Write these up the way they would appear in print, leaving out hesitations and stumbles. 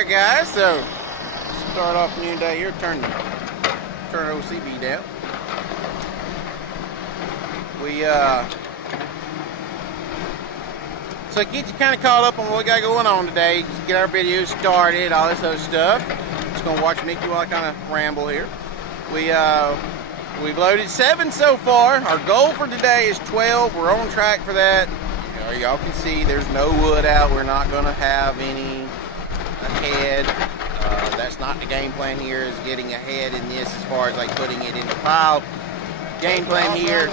Alright guys, so start off a new day here. Turn OCB down. So get you kind of caught up on what we got going on today. Just get our video started, all this other stuff. Just gonna watch Mickey while I kind of ramble here. We've loaded 7 so far. Our goal for today is 12. We're on track for that. Y'all can see there's no wood out. We're not gonna have any ahead. That's not the game plan here, is getting ahead in this as far as like putting it in the pile. Game plan here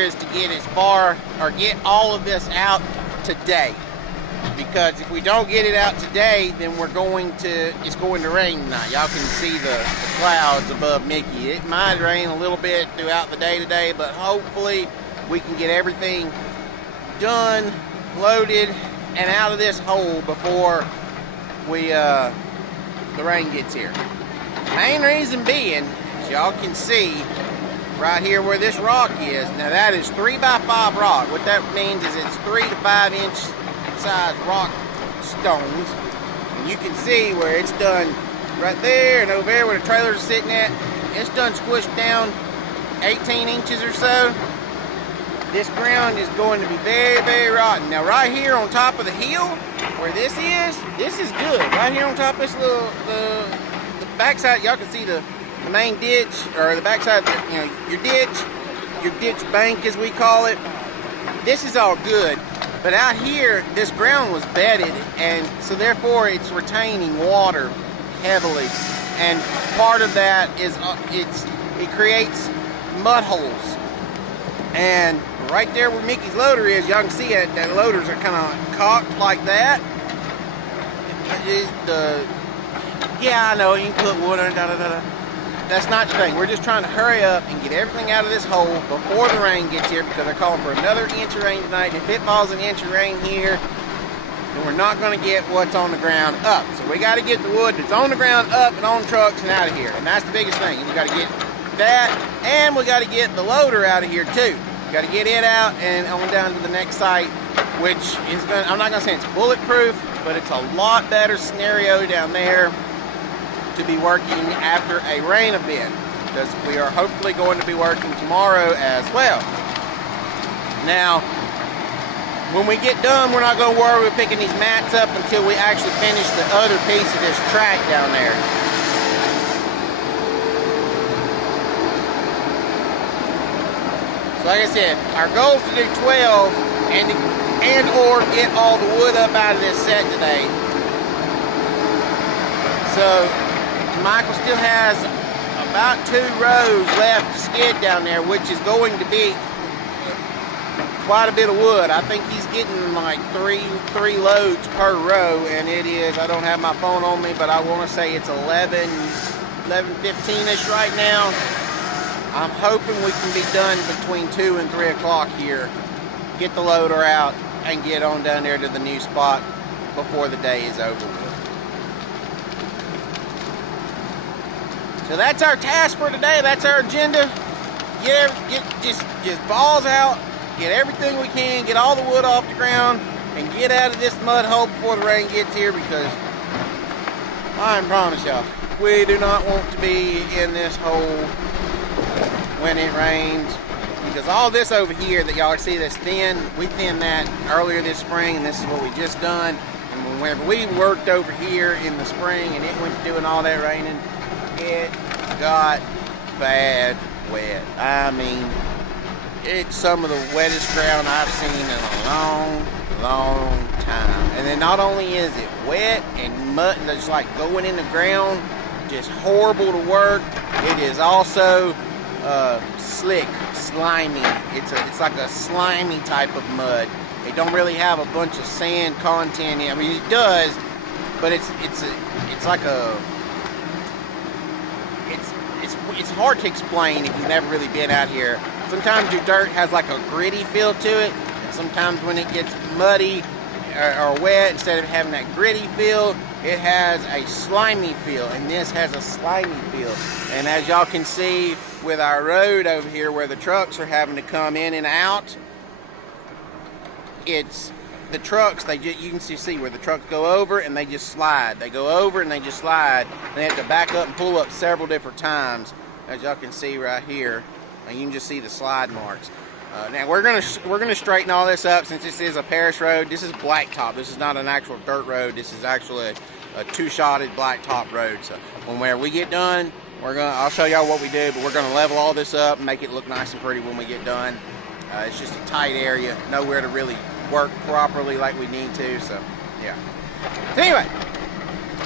is to get as far, or get all of this out today. Because if we don't get it out today, then it's going to rain tonight. Y'all can see the clouds above Mickey. It might rain a little bit throughout the day today, but hopefully we can get everything done, loaded, and out of this hole before the rain gets here. Main reason being, as y'all can see right here where this rock is, now that is 3x5 rock. What that means is it's 3 to 5 inch size rock stones. And you can see where it's done right there and over there where the trailers are sitting at. It's done squished down 18 inches or so. This ground is going to be very, very rotten. Now right here on top of the hill where this is good. Right here on top of this little the backside, y'all can see the main ditch, or the backside, your ditch bank as we call it. This is all good. But out here, this ground was bedded, and so therefore it's retaining water heavily. And part of that is it creates mud holes. And right there where Mickey's loader is, y'all can see it. That loaders are kind of cocked like that. Yeah, I know, you can put wood on, That's not the thing. We're just trying to hurry up and get everything out of this hole before the rain gets here, because they're calling for another inch of rain tonight. If it falls an inch of rain here, then we're not going to get what's on the ground up. So we got to get the wood that's on the ground up and on trucks and out of here. And that's the biggest thing. We got to get that, and we got to get the loader out of here too. We got to get it out and on down to the next site, which is going to, I'm not going to say it's bulletproof, but it's a lot better scenario down there to be working after a rain event, because we are hopefully going to be working tomorrow as well. Now, when we get done, we're not going to worry about picking these mats up until we actually finish the other piece of this track down there. So like I said, our goal is to do 12 and or get all the wood up out of this set today. So Michael still has about 2 rows left to skid down there, which is going to be quite a bit of wood. I think he's getting like three loads per row, and it is, I don't have my phone on me, but I want to say it's 11:15ish right now. I'm hoping we can be done between 2 and 3 o'clock here, get the loader out, and get on down there to the new spot before the day is over with. So that's our task for today. That's our agenda. Just balls out, get everything we can, get all the wood off the ground, and get out of this mud hole before the rain gets here, because I promise y'all, we do not want to be in this hole when it rains. Because all this over here that y'all see that's thin, we thinned that earlier this spring, and this is what we just done. And whenever we worked over here in the spring and it went to doing all that raining, it got bad wet. I mean, it's some of the wettest ground I've seen in a long time. And then not only is it wet and mud, just like going in the ground, just horrible to work, it is also slick, slimy. It's like a slimy type of mud. It don't really have a bunch of sand content in it. I mean, it does, but it's like a, it's hard to explain if you've never really been out here. Sometimes your dirt has like a gritty feel to it. Sometimes when it gets muddy or wet, instead of having that gritty feel, it has a slimy feel, and this has a slimy feel. And as y'all can see with our road over here where the trucks are having to come in and out, it's the trucks, you can see where the trucks go over and they just slide. They go over and they just slide. They have to back up and pull up several different times, as y'all can see right here. And you can just see the slide marks. Now we're gonna straighten all this up since this is a parish road. This is blacktop. This is not an actual dirt road. This is actually a two-shotted blacktop road. So when we get done, I'll show y'all what we do, but we're gonna level all this up and make it look nice and pretty when we get done. It's just a tight area, nowhere to really work properly like we need to. So yeah. So anyway,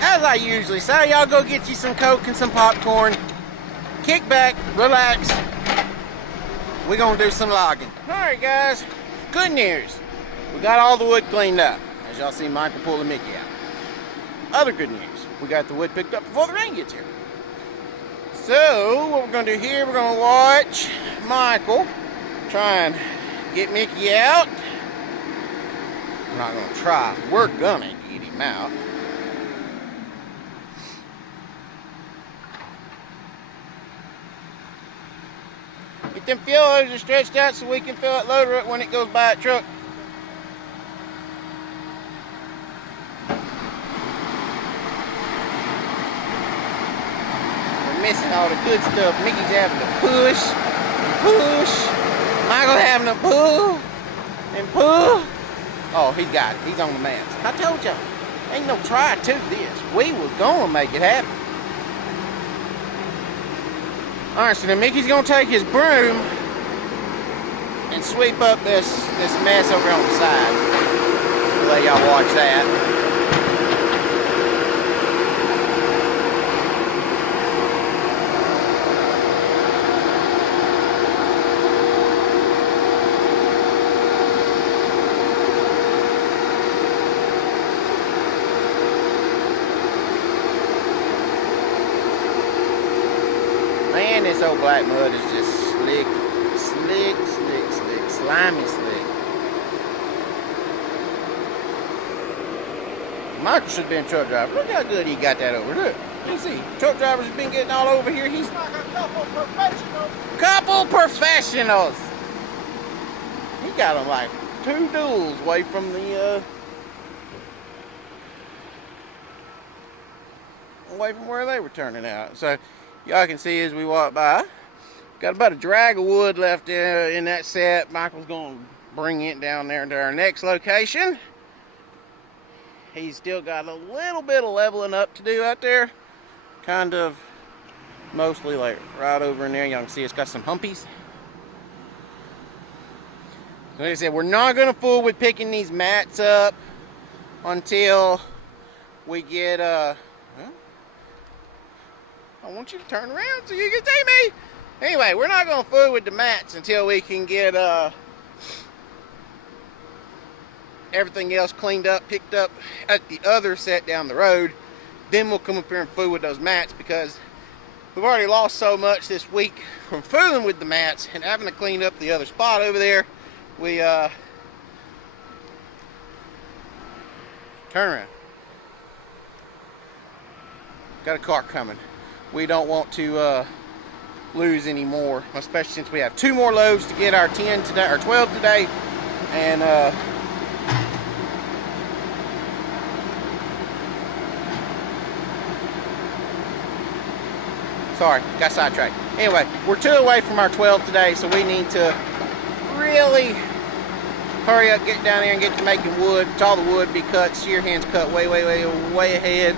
as I usually say, y'all go get you some Coke and some popcorn. Kick back, relax. We're gonna do some logging. Alright guys, good news. We got all the wood cleaned up. As y'all see Michael pull the Mickey out. Other good news, we got the wood picked up before the rain gets here. So, what we're gonna do here, we're gonna watch Michael try and get Mickey out. We're not gonna try, we're gonna get him out. Get them fuel hoses stretched out so we can fill that loader up when it goes by a truck. We're missing all the good stuff. Mickey's having to push and push. Michael's having to pull and pull. Oh, he got it. He's on the mats. I told y'all, ain't no try to this. We were gonna make it happen. Alright, so then Mickey's gonna take his broom and sweep up this mess over on the side. I'll let y'all watch that. Man, this old black mud is just slick, slimy slick. Michael should have been a truck driver. Look how good he got that over. Look, you see, truck drivers have been getting all over here. He's like a couple professionals. Couple professionals. He got them like 2 duels away from the away from where they were turning out. So y'all can see as we walk by, got about a drag of wood left in that set. Michael's going to bring it down there to our next location. He's still got a little bit of leveling up to do out there. Kind of, mostly like right over in there. Y'all can see it's got some humpies. Like I said, we're not going to fool with picking these mats up until we get, I want you to turn around so you can see me. Anyway, we're not going to fool with the mats until we can get everything else cleaned up, picked up at the other set down the road. Then we'll come up here and fool with those mats, because we've already lost so much this week from fooling with the mats and having to clean up the other spot over there. We turn around. Got a car coming. We don't want to lose any more, especially since we have 2 more loads to get our 10 today, or 12 today, and sorry, got sidetracked. Anyway, we're 2 away from our 12 today, so we need to really hurry up, get down here and get to making wood. Which all the wood be cut, shear hands cut way ahead.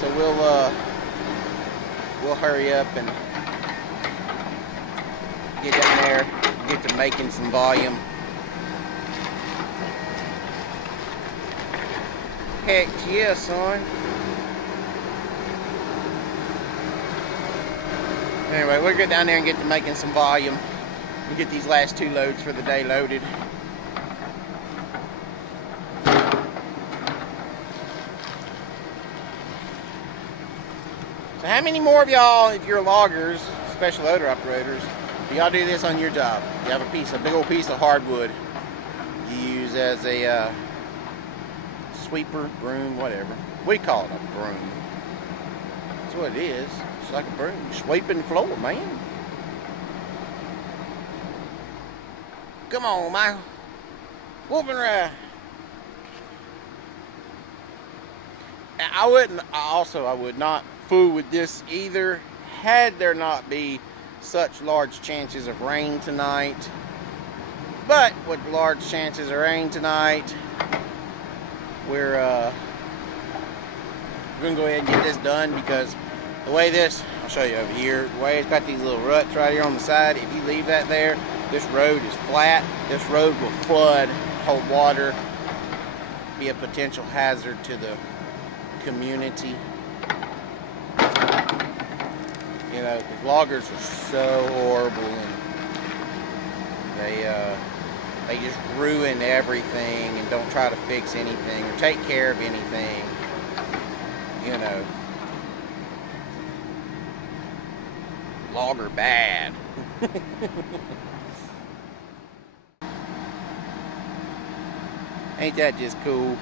So we'll hurry up and get down there, get to making some volume. Heck yeah, son. Anyway, we'll get down there and get to making some volume and get these last 2 loads for the day loaded. So how many more of y'all, if you're loggers, special loader operators, do y'all do this on your job? You have a big old piece of hardwood you use as a sweeper, broom, whatever. We call it a broom. That's what it is. It's like a broom. Sweeping the floor, man. Come on, Michael. Whooping right. I would not fool with this either, had there not be such large chances of rain tonight. But with large chances of rain tonight, we're gonna go ahead and get this done, because the way this, I'll show you over here, the way it's got these little ruts right here on the side, if you leave that there, this road is flat. This road will flood, hold water, be a potential hazard to the community. You know, because loggers are so horrible, and they just ruin everything and don't try to fix anything or take care of anything. You know, logger bad. Ain't that just cool?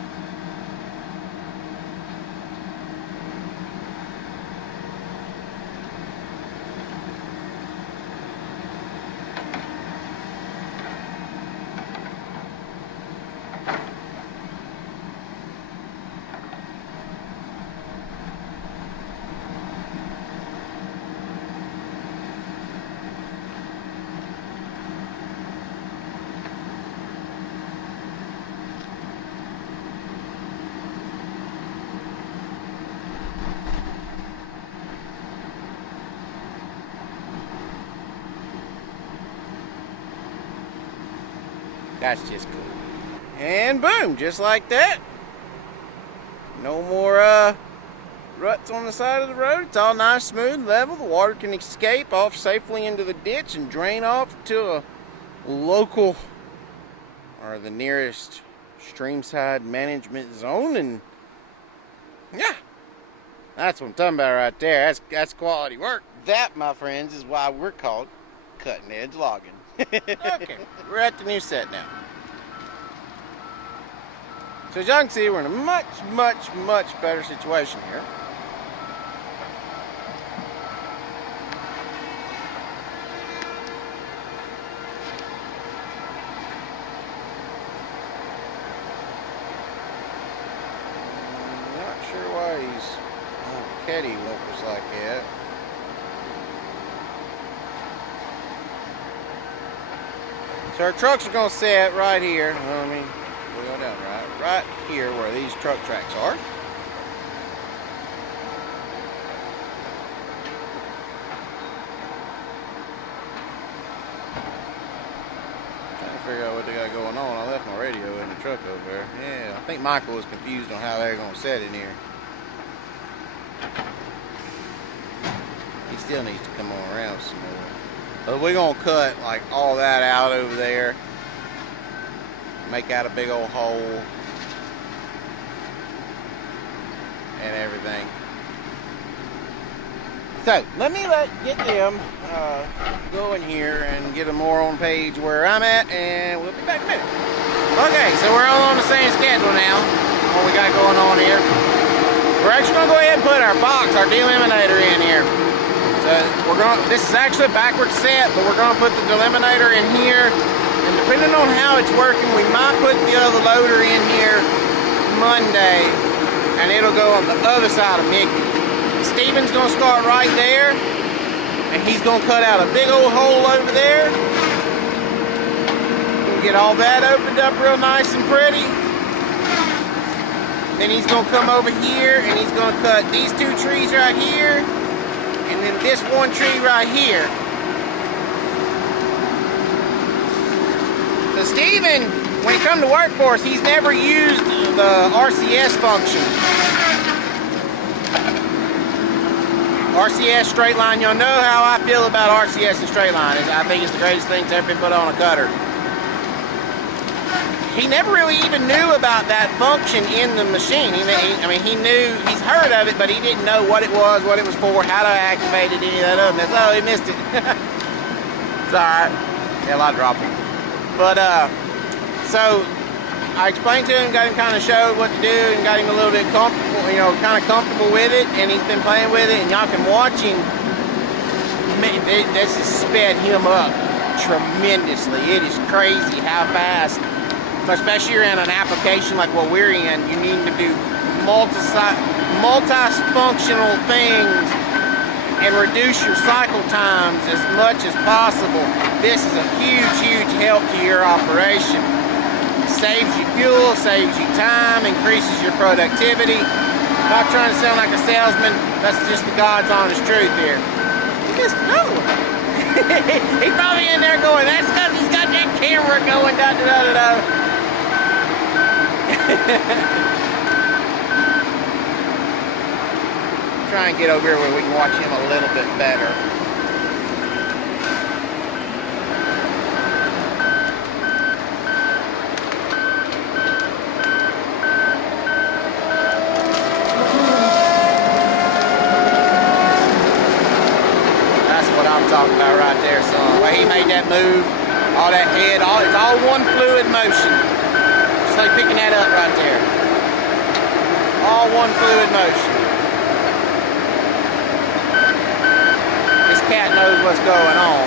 That's just cool. And boom, just like that. No more ruts on the side of the road. It's all nice, smooth, level. The water can escape off safely into the ditch and drain off to a local or the nearest streamside management zone. And yeah, that's what I'm talking about right there. That's quality work. That, my friends, is why we're called cutting edge logging. Okay, we're at the new set now. So as y'all can see, we're in a much, much, much better situation here. I'm not sure why he's catty looks like that. So our trucks are going to set right here. Well, I mean, we'll go down right here where these truck tracks are. Trying to figure out what they got going on. I left my radio in the truck over there. Yeah, I think Michael was confused on how they're going to set in here. He still needs to come on around some more. But we're going to cut like all that out over there. Make out a big old hole. And everything. So, let me get them going here and get them more on page where I'm at, and we'll be back in a minute. Okay, so we're all on the same schedule now. What we got going on here. We're actually going to go ahead and put our box, our deliminator in here. So this is actually a backward set, but we're going to put the deliminator in here, and depending on how it's working, we might put the other loader in here Monday, and it'll go on the other side of Mickey. Steven's going to start right there, and he's going to cut out a big old hole over there. We'll get all that opened up real nice and pretty. Then he's going to come over here, and he's going to cut these two trees right here, and then this one tree right here. So Steven, when he come to work for us, he's never used the RCS function. RCS straight line, y'all know how I feel about RCS and straight line. I think it's the greatest thing that's ever been put on a cutter. He never really even knew about that function in the machine. I mean, he knew, he's heard of it, but he didn't know what it was for, how to activate it, any of that other mess. Oh, he missed it. It's alright. Yeah, a lot of dropping. But, so, I explained to him, got him kind of showed what to do, and got him a little bit comfortable, you know, kind of comfortable with it, and he's been playing with it, and y'all can watch him. This has sped him up tremendously. It is crazy how fast, especially you're in an application like what we're in, you need to do multi-functional things and reduce your cycle times as much as possible, this is a huge help to your operation. Saves you fuel, saves you time, increases your productivity. Not trying to sound like a salesman, that's just the God's honest truth here. He just knows. He's probably in there going, that's because he's got that camera going, da-da-da-da-da. Try and get over here where we can watch him a little bit better. Talking about right there, son. Where he made that move, all that head, it's all one fluid motion. Just like picking that up right there. All one fluid motion. This cat knows what's going on.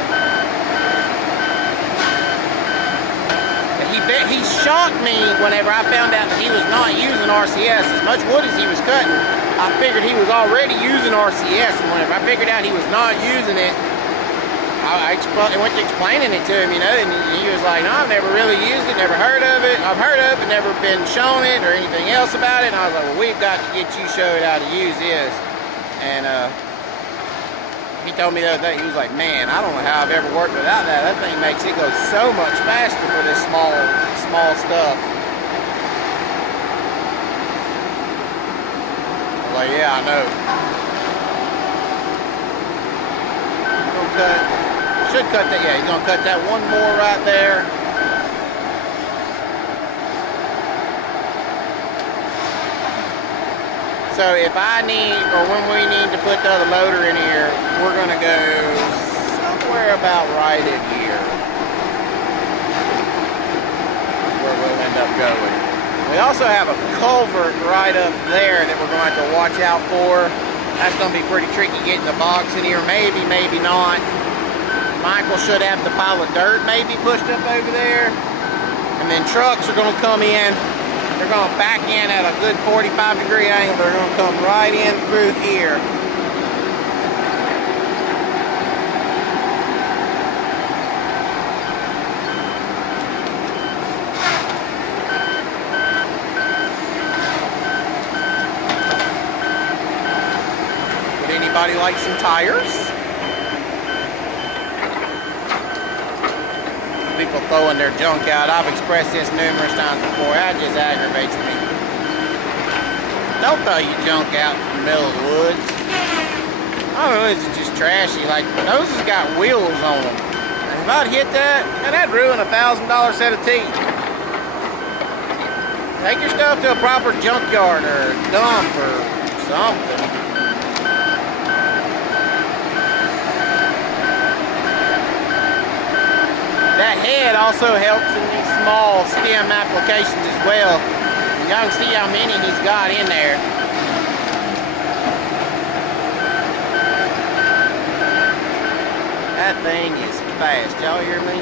He shocked me whenever I found out that he was not using RCS. As much wood as he was cutting, I figured he was already using RCS. And whenever I figured out he was not using it, I went to explaining it to him, you know, and he was like, no, I've never really used it, never heard of it. I've heard of it, never been shown it or anything else about it. And I was like, well, we've got to get you showed how to use this. And he told me the other day, he was like, man, I don't know how I've ever worked without that. That thing makes it go so much faster for this small stuff. I was like, yeah, I know. Should cut that, yeah, he's gonna cut that one more right there. So if I need, or when we need to put the other motor in here, we're gonna go somewhere about right in here. Where we'll end up going. We also have a culvert right up there that we're gonna have to watch out for. That's gonna be pretty tricky getting the box in here, maybe not. Michael should have the pile of dirt maybe pushed up over there. And then trucks are gonna come in. They're gonna back in at a good 45-degree angle. They're gonna come right in through here. Would anybody like some tires? People throwing their junk out. I've expressed this numerous times before. That just aggravates me. Don't throw your junk out in the middle of the woods. I don't know, it's just trashy. Like, those has got wheels on them. And if I'd hit that, man, that'd ruin a $1,000 set of teeth. Take your stuff to a proper junkyard or dump or something. That head also helps in these small stem applications as well. Y'all can see how many he's got in there. That thing is fast. Y'all hear me?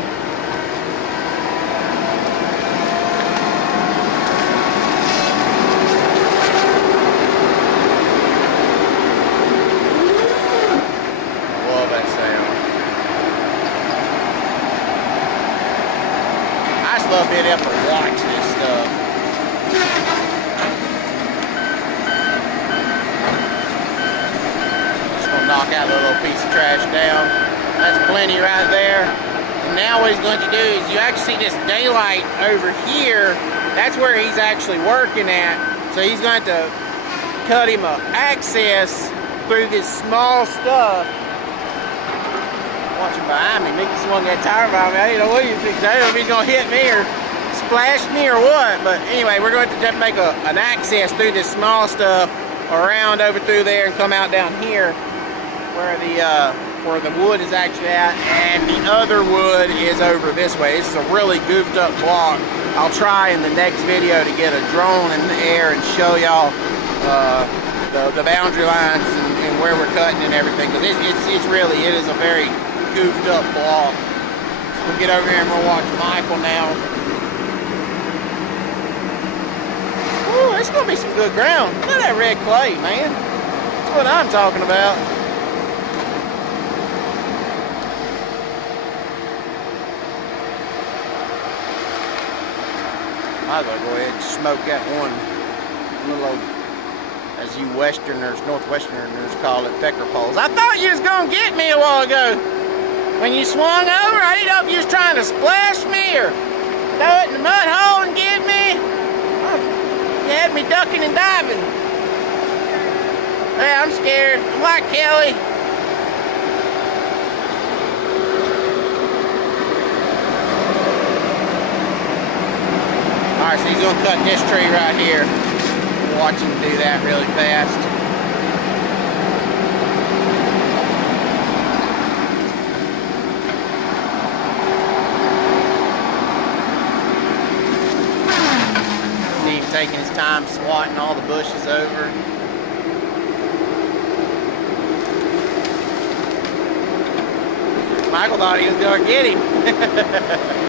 I love that sound. I just love being able to watch this stuff. Just gonna knock out a little piece of trash down. That's plenty right there. And now what he's going to do is you actually see this daylight over here. That's where he's actually working at. So he's going to cut him an access through this small stuff. Watching behind me, Mickey's one that tire behind me. I didn't know what you think. I don't know if he's gonna hit me or splash me or what. But anyway, we're going to just make an access through this small stuff around over through there and come out down here where the wood is actually at, and the other wood is over this way. This is a really goofed up block. I'll try in the next video to get a drone in the air and show y'all the boundary lines and where we're cutting and everything, because it is a very goofed up block. We'll get over here and we'll watch Michael now. Woo! Ooh, it's gonna be some good ground. Look at that red clay, man. That's what I'm talking about. Might as well go ahead and smoke that one little old, as you Westerners, Northwesterners call it, pecker poles. I thought you was gonna get me a while ago. When you swung over, I didn't know if you was trying to splash me or throw it in the mud hole and get me. You had me ducking and diving. Yeah, I'm scared. I'm like Kelly. Alright, so he's gonna cut this tree right here. Watch him do that really fast. See him taking his time swatting all the bushes over. Michael thought he was gonna get him.